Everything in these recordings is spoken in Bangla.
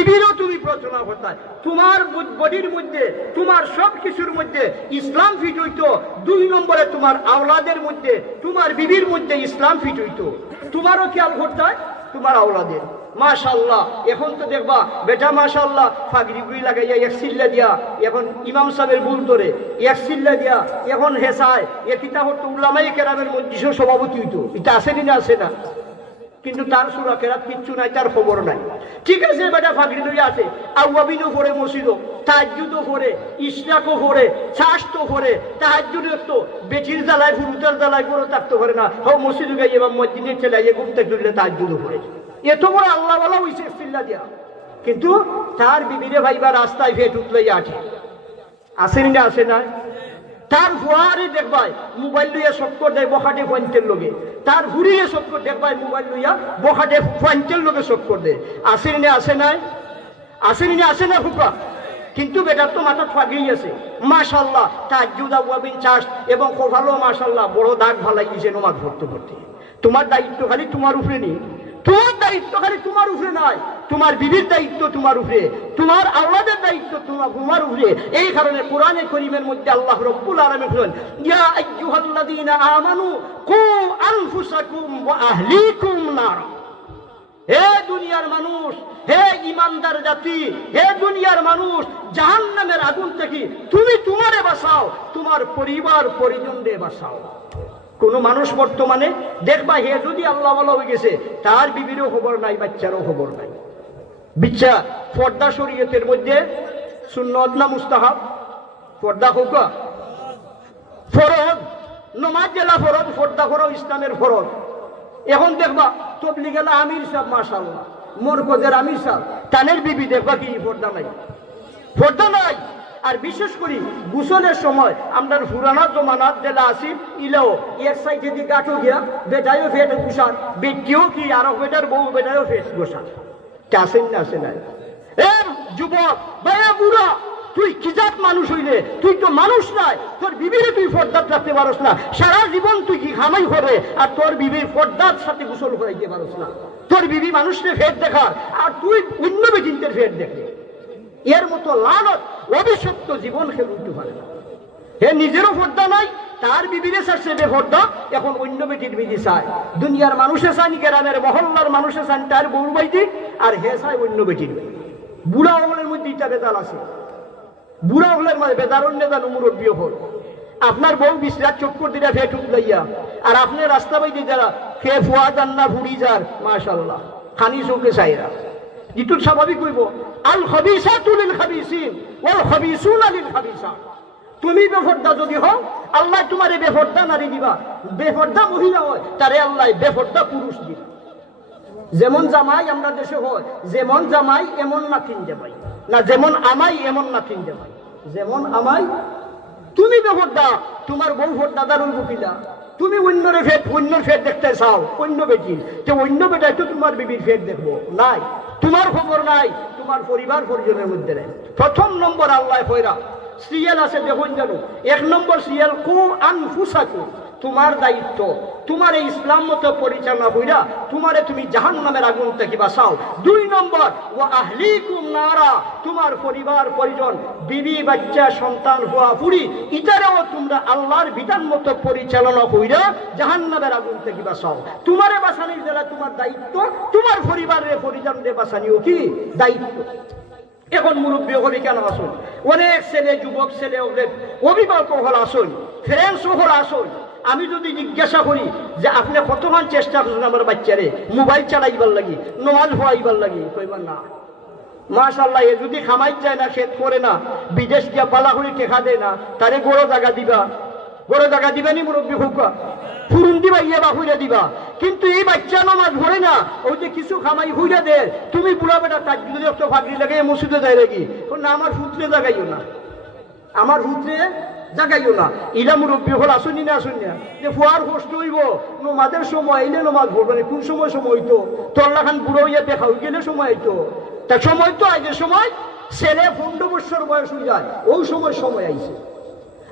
বিবিরও তুমি প্রচনা করতে, তোমার বডির মধ্যে তোমার সব কিছুর মধ্যে ইসলাম ফিট হইতো। 2 নম্বরে তোমার আওলাদের মধ্যে তোমার বিবির মধ্যে ইসলাম ফিট হইতো। তোমারও খেয়াল করতে হয় তোমার আওলাদের। মাশাআল্লাহ, এখন তো দেখবা বেটা মাশাআল্লাহ ফাগরি গুড়ি লাগাইয়া এক সিল্লা দিয়া, এখন ইমাম সাহেবের ভুল ধরে এক সিল্লা দিয়া এখন হেসায় এ কিতা হতো উলামায়ে কেরামের মজলিসের সভাপতি হইতো। এটা আছে না আছে না? কিন্তু তার সূরা কেরাত কিচ্ছু নাই, তার খবর নাই। ঠিক আছে, বেটা ফাগরি লইয়া আছে, আওয়াবিনও পড়ে মসজিদও, তাহাজ্জুদও পড়ে, ইশরাকও পড়ে, চাষতো পড়ে, তাহাজ্জুদও তো বেটির জ্বালায় ফুরুতের জ্বালায় করে থাকতে পারে না। হো মসজিদে গাইয়ে বা মসজিদে চলে গিয়ে ঘুমতে চললে তাহাজ্জুদও পড়ে। এত বড় আল্লাহ বলা হইছে চিল্লা দিয়া, কিন্তু তার বিবিরে ভাইবা রাস্তায় ফেট উঠলেই আছে। আসেন না আসে না? তার ফুয়ারে দেখবাই মোবাইল লইয়া চক্কর দেয় বখাটে পয়েন্টের লগে, তার ঘুরিয়ে চক্কর দেখবাই মোবাইল লইয়া বখাটে পয়েন্টের লগে চক্কর দেয়। আসেন না আসে নাই? আসেন না আসে না ফুপা? কিন্তু বেটার তো মাথা ফাগিয়ে আছে মাশাআল্লাহ, তাহাজ্জুদ আওয়াবিন চাষ এবং ভালো মাশাআল্লাহ বড় দাগ ভালাই দিয়েছে নমাজ পড়তে পড়তে। তোমার দায়িত্ব খালি তোমার উপরে নেই, তোমার দায়িত্ব খালি তোমার উপরে নয়, তোমার বিবির দায়িত্ব তোমার উপরে, তোমার আওলাদের দায়িত্ব তোমার উপরে। এই কারণে কোরআনে কারীমের মধ্যে আল্লাহ রাব্বুল আলামিন বলেন, ইয়া আইয়ুহাল্লাযীনা আমানু কু আনফুসাকুম ওয়া আহলিকুম নার। হে দুনিয়ার মানুষ, হে ইমানদার জাতি, হে দুনিয়ার মানুষ, জাহান্নামের আগুন থেকে তুমি তোমারে বাঁচাও, তোমার পরিবার পরিজনদের বাঁচাও। কোন মানুষ বর্তমানে দেখবা হে যদি আল্লাহ ওয়ালা হয়ে গেছে, তার বিবিরও খবর নাই, বাচ্চারও খবর নাই। বিচ্ছা পর্দা শরীয়তের মধ্যে সুন্নত না মুস্তাহাব? পর্দা হোক ফরজ, নমাজ জেলা ফরজ, পর্দা করো ইসলামের ফরজ। এখন দেখবা তবলিগেলা আমির সাহেব মাশাআল্লাহ, মরকজের আমির সাহেব, তানের বিবি দেখবা কি পর্দা নাই, পর্দা নাই। আর বিশেষ করে গোসলের সময় আমরা পুরানা জমানাত জেলা আসি ইলেও এক সাইডে দিয়ে গাঁঠো গিয়া বেটাইও ফেট গোসার, বেটিও কি আরো বেটার বউ বেটাইও ফেট গোসার। আসেন না আসে নাই? এ যুবক ভাইয়া বুড়া, তুই কি জাত মানুষ হইলে? তুই তো মানুষ নাই, তোর বিবিরে তুই পর্দাত রাখতে পারস না। সারা জীবন তুই কি খামাই করে আর তোর বিবির পর্দার সাথে গোসল করাইতে পারস না। তোর বিবি মানুষকে ফেট দেখার আর তুই অন্য বেটিনদের ফেট দেখে। এর মতো লালত অভিশপ্ত জীবন খেলে উঠতে পারে না। হে নিজেরও পর্দা নাই, তার বিবিরে চাচ্ছে বেপর্দা, এখন অন্য বেটির বিধি চায়। দুনিয়ার মানুষে চান, গ্রামের মহল্লার মানুষে চান তার বউর বাইটি, আর হে চায় অন্য বেটির বাড়ি। বুড়া হলের মধ্যে ইটা বেদাল আছে, বুড়া হলের মধ্যে বেদার অন্য জানো মুরব্বী হল। আপনার বউ বিশ্রাত চক্কর দিলা ফেট উঠলাইয়া, আর আপনার রাস্তা বাইতে যারা ফে ফুয়া যান না ফুড়ি যার মাশাআল্লাহ খানি চৌকে চাইরা, যেটু স্বাভাবিক হইব আল খাবিসাতু লিল খাবিসিন ওয়াল খাবিসুনা লিল খাবিসাত। তুমি বেপর্দা যদি হও, আল্লাহ তোমারে বেপর্দা নারী দিবা, বেপর্দা মহিলা হয় তারে আল্লাহ বেপর্দা পুরুষ দিবা। যেমন জামাই আমরা দেশে হয়, যেমন জামাই এমন নাতিন জামাই, না যেমন আমাই এমন নাতিন জামাই, যেমন আমাই। তুমি বেপর্দা, তোমার বউ দাদার ওই বকিলা, তুমি অন্যের ফেট দেখতে চাও, অন্য বেটির, যে অন্য বেটায় তো তোমার বিবির ফেট দেখবো নাই, তোমার খবর নাই, তোমার পরিবার পরিজনের মধ্যে নেই। প্রথম নম্বর আল্লাহ কইরা সিরিয়াল আছে দেখুন জানো, 1 নম্বর সিরিয়াল কু আনফুসাকুম, তোমার দায়িত্ব, তোমার এই ইসলাম মতো পরিচালনা কইরা তোমারে তুমি জাহান্নামের আগুন থেকে বাঁচাও। 2 নম্বর ওয়া আহলিকুম নারা, তোমার পরিবার পরিজন, বিবি বাচ্চা সন্তান হওয়া পুরি ইতারেও তোমরা আল্লাহর বিধান মতো পরিচালনা কইরা জাহান্নামের আগুন থেকে বাঁচাও। তোমারে বাঁচানোর জেলা তোমার দায়িত্ব, তোমার পরিবারের পরিজনদের বাঁচানিও কি দায়িত্ব। এখন মুরব্বী হলে কেন আসুন, অনেক ছেলে যুবক ছেলে অভিভাবক হল আসুন, ফ্রেন্ডস হল আসুন। আমি যদি জিজ্ঞাসা করি যে আপনি কতক্ষণ চেষ্টা করছেন আমার বাচ্চারে মোবাইল চালাইবার লাগি, নমাজ পড়াইবার লাগি, কইবার না মাশাআল্লাহ। এ যদি খামাই যায় না, খেত করে না, বিদেশ গিয়া পালা হয়ে টেকা দেয় না, তারে গড়ো জায়গা দিবা, গড়ো জায়গা দিবানি মুরব্বী হুকা ফুরুন দিবা, ইয়ে বা হুইরা দিবা। কিন্তু এই বাচ্চা নামাজ ভরে না, ওই যে কিছু খামাই হুইরা দে, তুমি বুড়া বেটা তার যদি একটা ফাঁকরি লাগে মসজিদে যায় নাকি, না আমার হুতরে জাগাইও না, আমার হুতরে জাগাইও না। ইলা মুরব্বী হল আসুনি না, আসুন না, যে ফুয়ার কষ্ট হইব নমাজের সময় আইলে নমাজ ভরবে না, কোন সময় হইতো তোরলা খান বুড়ো হইয়া দেখা হয়ে গেলে সময় আইতো, তার সময় তো আজের সময় ছেলে 15 বছর বয়স হয়ে যায়, ওই সময় আইছে।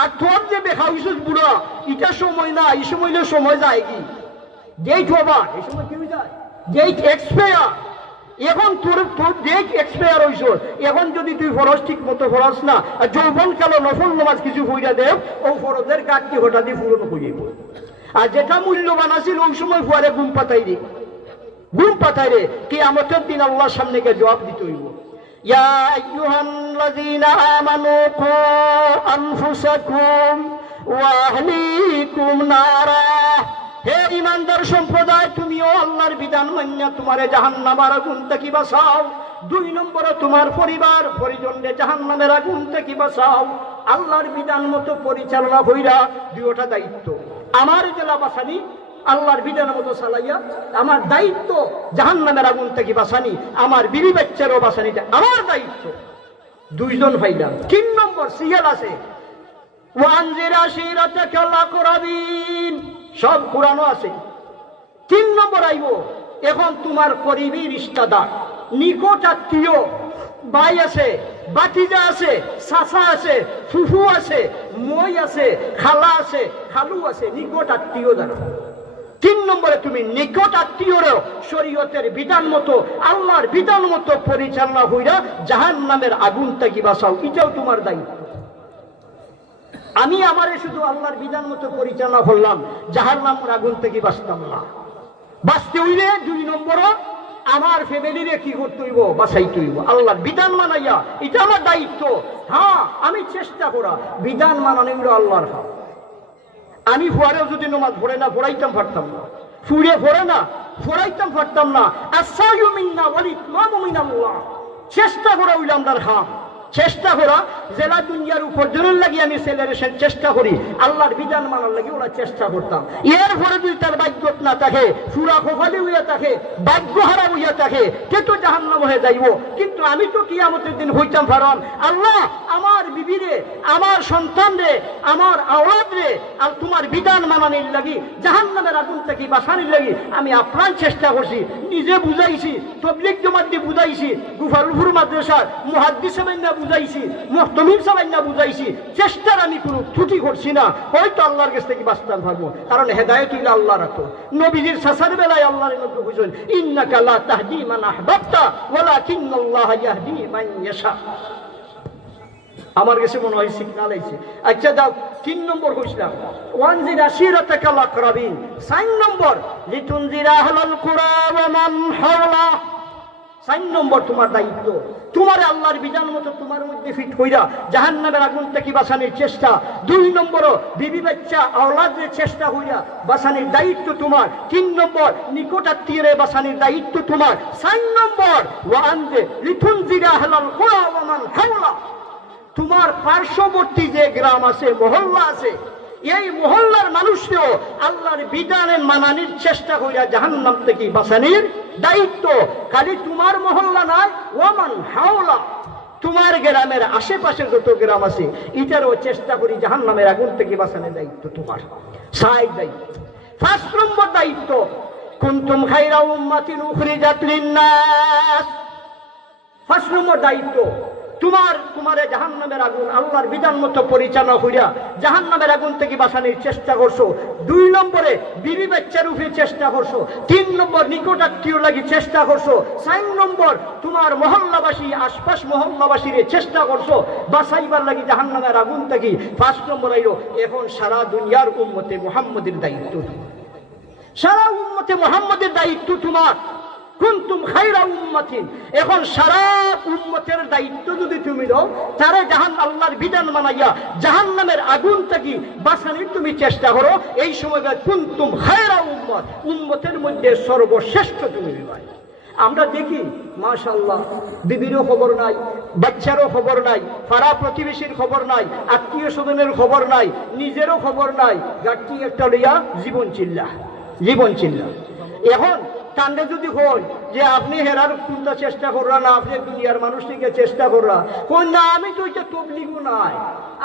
আর তোর যে দেখা হইছিস বুড়া, এটা সময় না, এই সময় সময় যায় কি ডেট হবার, এই সময় কি যায় ডেট এক্সপায়ার, এখন তোর দেখ এক্সপায়ার হইছ, এখন যদি তুই ফরজ ঠিক মতো ফরজ না আর যৌবন কালো নফল নামাজ কিছু হইয়া দেব, ও ফরজের কাজটি হঠাৎই পূরণ হইব। আর যেটা মূল্যবান আছিল ওই সময় ফুয়ারে ঘুম পাতাই রে কিয়ামতের দিন আল্লাহর সামনে গিয়ে জবাব দিতে হইব। ইয়া আইয়ুহাল্লাযীনা আমানু কু আনফুসাকুম ওয়া আহলিকুম নারা, হে ইমানদার সম্প্রদায়, তুমিও আল্লাহর বিধান মান্য তোমারে জাহান্নামের আগুন থেকে বাঁচাও। 2 নম্বরে তোমার পরিবার পরিজনকে জাহান্নামের আগুন থেকে বাঁচাও। আল্লাহর বিধান মতো পরিচালনা হইরা দুইটা দায়িত্ব। আমার জেলা বাঁচানি, আল্লাহর বিধানের মতো চালাইয়া আমার দায়িত্ব। জাহান্নামের আগুন থেকে বাঁচানি, আমার বিবি বাচ্চারও বাঁচানিটা আমার দায়িত্ব। 2 জন ভাইলাম। 3 নম্বর সিয়াল আছে, ওয়ানজির আশিরাতাকাল আকরাবিন, সব কোরআনও আছে। 3 নম্বর আইব, এখন তোমার করিবি রিশতাদার, নিকট আত্মীয়, ভাই আছে, বাতিজা আছে, চাচা আছে, ফুফু আছে, মই আছে, খালা আছে, খালু আছে, নিকট আত্মীয় যারা। 3 নম্বরে তুমি নিকট আত্মীয়রও শরীয়তের বিধান মতো আল্লাহর বিধান মতো পরিচালনা হইরা জাহান্নামের আগুন থেকে বাঁচাও, এটাও তোমার দায়িত্ব। আমি আমারে শুধু আল্লাহর বিধান মতো পরিচালনা করলাম, জাহান্নামের আগুন থেকে বাঁচতাম না। বাঁচতে হইলে 2 নম্বরও আমার ফ্যামিলিরে কি করতে হইব, বাঁচাইতে হইব আল্লাহর বিধান মানাইয়া, এটা আমার দায়িত্ব। হ্যাঁ, আমি চেষ্টা করা বিধান মানানো হইল আল্লাহর হাত। আমি ফুয়ারেও যদি নামাজ পড়ে না পড়াইতাম পারতাম না, ফুড়ে পড়ে না পড়াইতাম পারতাম না। আসায়ু মিন্না ওয়াল ইতমামু মিনাল্লাহ, চেষ্টা করা হইল আমরার হাত। চেষ্টা করা জেলা দুনিয়ার উপার্জনের লাগি আমি ছেলের চেষ্টা করি, আল্লাহর বিধান মানার লাগি ওরা চেষ্টা করতাম। এরপরে যদি তার ভাগ্যত না থাকে, সুরা কপালি হইয়া থাকে, ভাগ্য হারা হইয়া থাকে, কে তো জাহান্নাম হয়ে যাইব। কিন্তু আমি তো কিয়ামতের দিন হইতাম পারন, আল্লাহ আমার বিবিরে, আমার সন্তানরে, আমার আওলাদরে আর তোমার বিধান মানানির লাগি, জাহান্নামের আগুন থেকে বাঁচানির লাগি আমি আপ্রাণ চেষ্টা করছি। নিজে বুঝাইছি, তবলিগ জমাত দিয়ে বুঝাইছি, গুফারুলপুর মাদ্রাসার মুহাদ্দিস সাহেব বুঝাইছি, মুহতামিম সাহেব বুঝাইছি, চেষ্টার আমি কোনো ত্রুটি করছি না। হয়তো আল্লাহর কাছ থেকে বাঁচতে পারবো, কারণ হেদায়েত হইল আল্লাহর হাতে। নবীজির শাসার বেলায় আল্লাহর নবী বুঝলেন, ইন্নাকা লা তাহদি মান আহবাবতা ওয়ালাকিন্নাল্লাহ ইয়াহদি মান ইয়াশা। আমার কাছে মনে হয় সিগনাল আইছে। আচ্ছা দাও, 3 নম্বর কইছিলাম ওয়ানজির আশিরাতাকাল আকরাবিন। 4 নম্বর লিতুনজিরা আহলাল কুরা ওয়া মান হাওলা। 4 নম্বর তোমার দায়িত্ব, তোমার আল্লাহর বিধান মতো তোমার মধ্যে ফিট হইরা জাহান্নামের আগুন থেকে বাঁচানোর চেষ্টা। 2 নম্বর বিবি বাচ্চা আওলাদের চেষ্টা হইরা বাঁচানোর দায়িত্ব তোমার। 3 নম্বর নিকট আত্মীয়রে বাঁচানোর দায়িত্ব তোমার। 4 নম্বর ওয়ানজে লিতুনজিরা আহলাল কুরা ওয়া মান হাওলা, তোমার পার্শ্ববর্তী যে গ্রাম আছে, মহল্লা আছে, এই মহল্লার মানুষকেও আল্লাহর বিধানে মানানির চেষ্টা কইরা জাহান্নাম থেকে বাঁচানির দায়িত্ব। খালি তোমার মহল্লা নয়, ওয়ামান হাওলা, তোমার গ্রামের আশেপাশে যত গ্রাম আছে এটারও চেষ্টা করি জাহান্নামের আগুন থেকে বাঁচানোর দায়িত্ব তোমার। 6 দায়িত্ব। 5 নম্বর দায়িত্ব, কুনতুম খায়রা উম্মাতিন উখরিজাত লিন-নাস। 5 নম্বর দায়িত্ব, তোমারে জাহান্নামের আগুন আল্লাহর বিধান মতো পরিচালনা করিয়া জাহান্নামের আগুন থেকে বাঁচানোর চেষ্টা করছো। 2 নম্বরে বিবি বাচ্চার উপরে চেষ্টা করছো। 3 নম্বর নিকট আত্মীয় লাগি চেষ্টা করছো। 4 নম্বর তোমার মহল্লাবাসী, আশপাশ মহল্লাবাসীর চেষ্টা করছো বাঁচাইবার লাগি জাহান্নামের আগুন থেকে। 5 নম্বর আইলো, এখন সারা দুনিয়ার উম্মতে মুহাম্মদের দায়িত্ব, সারা উম্মতে মুহাম্মদের দায়িত্ব তোমার। কুনতুম খায়রা উম্মাতিন, এখন সারা উম্মতের দায়িত্ব যদি তুমি দাও, তারে আল্লাহর বিধান মানাইয়া জাহান্নামের আগুন থেকে বাঁচানোর তুমি চেষ্টা করো। এই সময় কুনতুম খায়রা উম্মত, উম্মতের মধ্যে সর্বশ্রেষ্ঠ তুমি বিবাহ। আমরা দেখি মাশাআল্লাহ, বিবিরও খবর নাই, বাচ্চারও খবর নাই, পাড়া প্রতিবেশীর খবর নাই, আত্মীয় স্বজনের খবর নাই, নিজেরও খবর নাই, গাড়ি একটা লইয়া জীবন চিল্লা। এখন কান্দে যদি হয় যে আপনি হেরার কোনটা চেষ্টা কররা না, আপনি দুনিয়ার মানুষটিকে চেষ্টা কররা, কোন না আমি তো ওইটা তবলিগও নাই,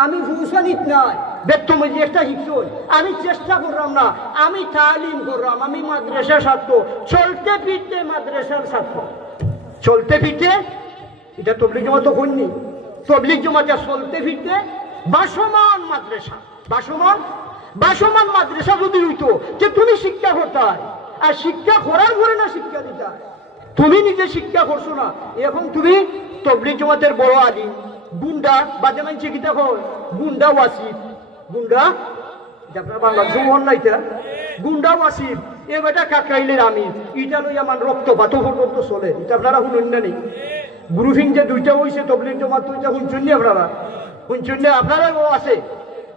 আমি হুসানিত নাই, বেতমে যে একটা শিখছই, আমি চেষ্টা করলাম না, আমি তালিম করলাম, আমি মাদ্রাসার ছাত্র, চলতে ফিরতে মাদ্রাসার ছাত্র, চলতে ফিরতে, এটা তবলিগ জমাতে হয়নি। তবলিগ জমাতে চলতে ফিরতে বাসমান মাদ্রাসা, বাসমান মাদ্রাসা যদি হইতো যে তুমি শিক্ষা করতে, আর শিক্ষা করার পরে না শিক্ষা দিতে, তুমি নিজে শিক্ষা করছো না, এখন তুমি তবলিগ জমাতের বড় আলিম, গুন্ডা বাদে মানছে কি দেখো গুন্ডা ওয়াসিফ, গুন্ডা আপনার বাংলাদেশ মন নাইতা গুন্ডা ওয়াসিফ, এ বেটা কাকরাইলের আমি ইটা লই আমার রক্তপাত পর্যন্ত চলে, এটা আপনারা শুনুন না নেই। গ্রুপিং যে দুইটা হয়েছে তবলিগ জমাত দুইটা শুনছেন নি আপনারা, শুনছেন না আপনারাও আছে।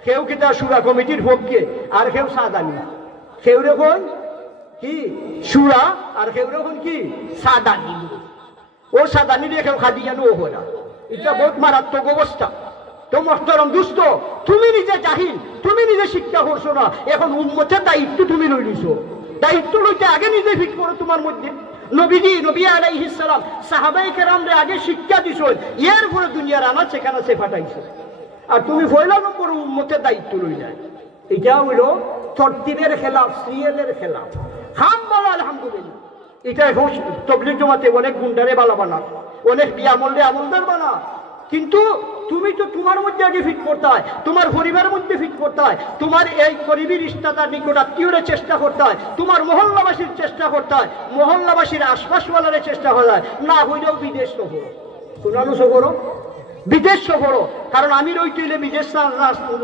কেউ কিতা সুরা কমিটির পক্ষে আর কেউ সাদানি, কেউ রেখন কি সুরা আর কেউ রেখন কি সাদানি, ও সাদানি দিয়ে কেউ খাদি জানো ও হয় না, এটা বহুত মারাত্মক অবস্থা। তো মোহতারাম দুস্থ, তুমি নিজে জাহিল, তুমি নিজে শিক্ষা করছো না, এখন উম্মতের দায়িত্ব তুমি লই নিছো। দায়িত্ব লইতে আগে নিজে ফিট করো তোমার মধ্যে। নবী আলাইহিস সালাম সাহাবায়ে কেরামরে আগে শিক্ষা দিছেন, এর পরে দুনিয়ার আনাচে কানাচে পাঠাইছে। আর তুমি পয়লা নম্বর উম্মতের দায়িত্ব লই নাই, এটা হইল তরতিবের খেলাফ, সিরিয়ালের খেলাফ। হাম বলো আলহামদুলিল্লাহ, এটা এখন তবলিগ জমাতে অনেক গুন্ডারে বালা বানা, অনেক বিয়ামলরে আমলদার বানা, কিন্তু তুমি তো তোমার মধ্যে আগে ফিট করতে হয়, তোমার পরিবারের মধ্যে ফিট করতে হয়, তোমার এই গরিবী রিশতাদার নিকট আত্মীয়রে চেষ্টা করতে হয়, তোমার মহল্লাবাসীর চেষ্টা করতে হয়, মহল্লাবাসীর আশপাশওয়ালারে চেষ্টা করা হয়, না হইলেও বিদেশ সফর শোনানো সফরও বিদেশ সফরও, কারণ আমি রই তুইলে বিদেশ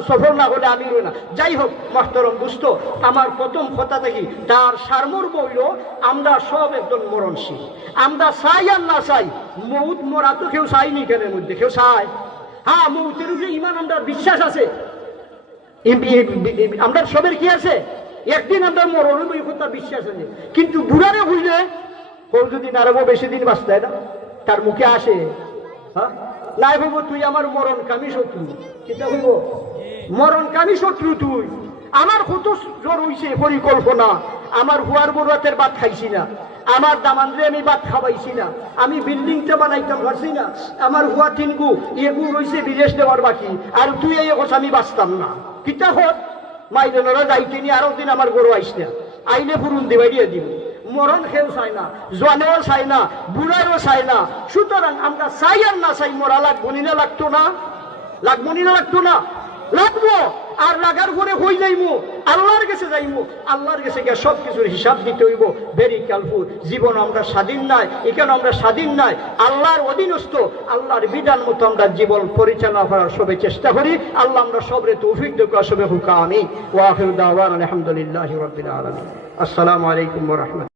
সফর না হলে আমি রই না। যাই হোক মাহতারাম দুস্থ, আমার প্রথম কথা থেকে তার সারমর্ম হইল আমরা সব একজন মরণশীল, আমরা চাই আর না চাই, মৌত মরা তো কেউ চাইনি কেনের মধ্যে, কেউ চায়? হ্যাঁ, মৌতের উপরে ইমান আমরা বিশ্বাস আছে, আমরা সবের কি আছে একদিন আমরা মরণ কথা বিশ্বাস আছে, কিন্তু বুড়ারে হইলে কেউ যদি নারবো বেশি দিন বাঁচতে না, তার মুখে আসে হ্যাঁ নাই হইব তুই আমার মরণ কামি শত্রু, কিতা হইব মরণ কামি শত্রু তুই, আমার কত জ্বর হইছে পরিকল্পনা, আমার হুয়ার বড়ুয়াতের ভাত খাইছি না, আমার দামানরে আমি ভাত খাওয়াইছি না, আমি বিল্ডিংটা বানাইতাম পারছি না, আমার হুয়া তিনগু এগু রয়েছে বিদেশ দেওয়ার বাকি, আর তুই এই কথা আমি বাঁচতাম না, কিতা হোক মাইদানরা যাইতে নি আরো দিন আমার গরু আইস না, আইলে পুরুন দিবাই দিয়ে দিব। মরণ কেউ চাই না, জোয়ানেও চাই না, বুড়ারও চাই না, সুতরাং আমরা চাই আর না চাই মরা লাগবো নি না, লাগতো না, লাগবো নি না, লাগতো না, লাগবো। আর লাগার পরে হই যাইবো আল্লাহর কাছে যাইবো, আল্লাহর কাছে গিয়ে সব কিছুর হিসাব দিতে হইব। ভেরি কেয়ারফুল, জীবন আমরা স্বাধীন নাই, এখানে আমরা স্বাধীন নাই, আল্লাহর অধীনস্থ, আল্লাহর বিধান মতো আমরা জীবন পরিচালনা করার সবে চেষ্টা করি। আল্লাহ আমরা সবরে তৌফিক দেব, সবে হুকা আমিন। ওয়া আখিরু দাওয়ানা আলহামদুলিল্লাহি রাব্বিল আলামিন। আসসালামু আলাইকুম ওয়া রাহমাতুল্লাহ।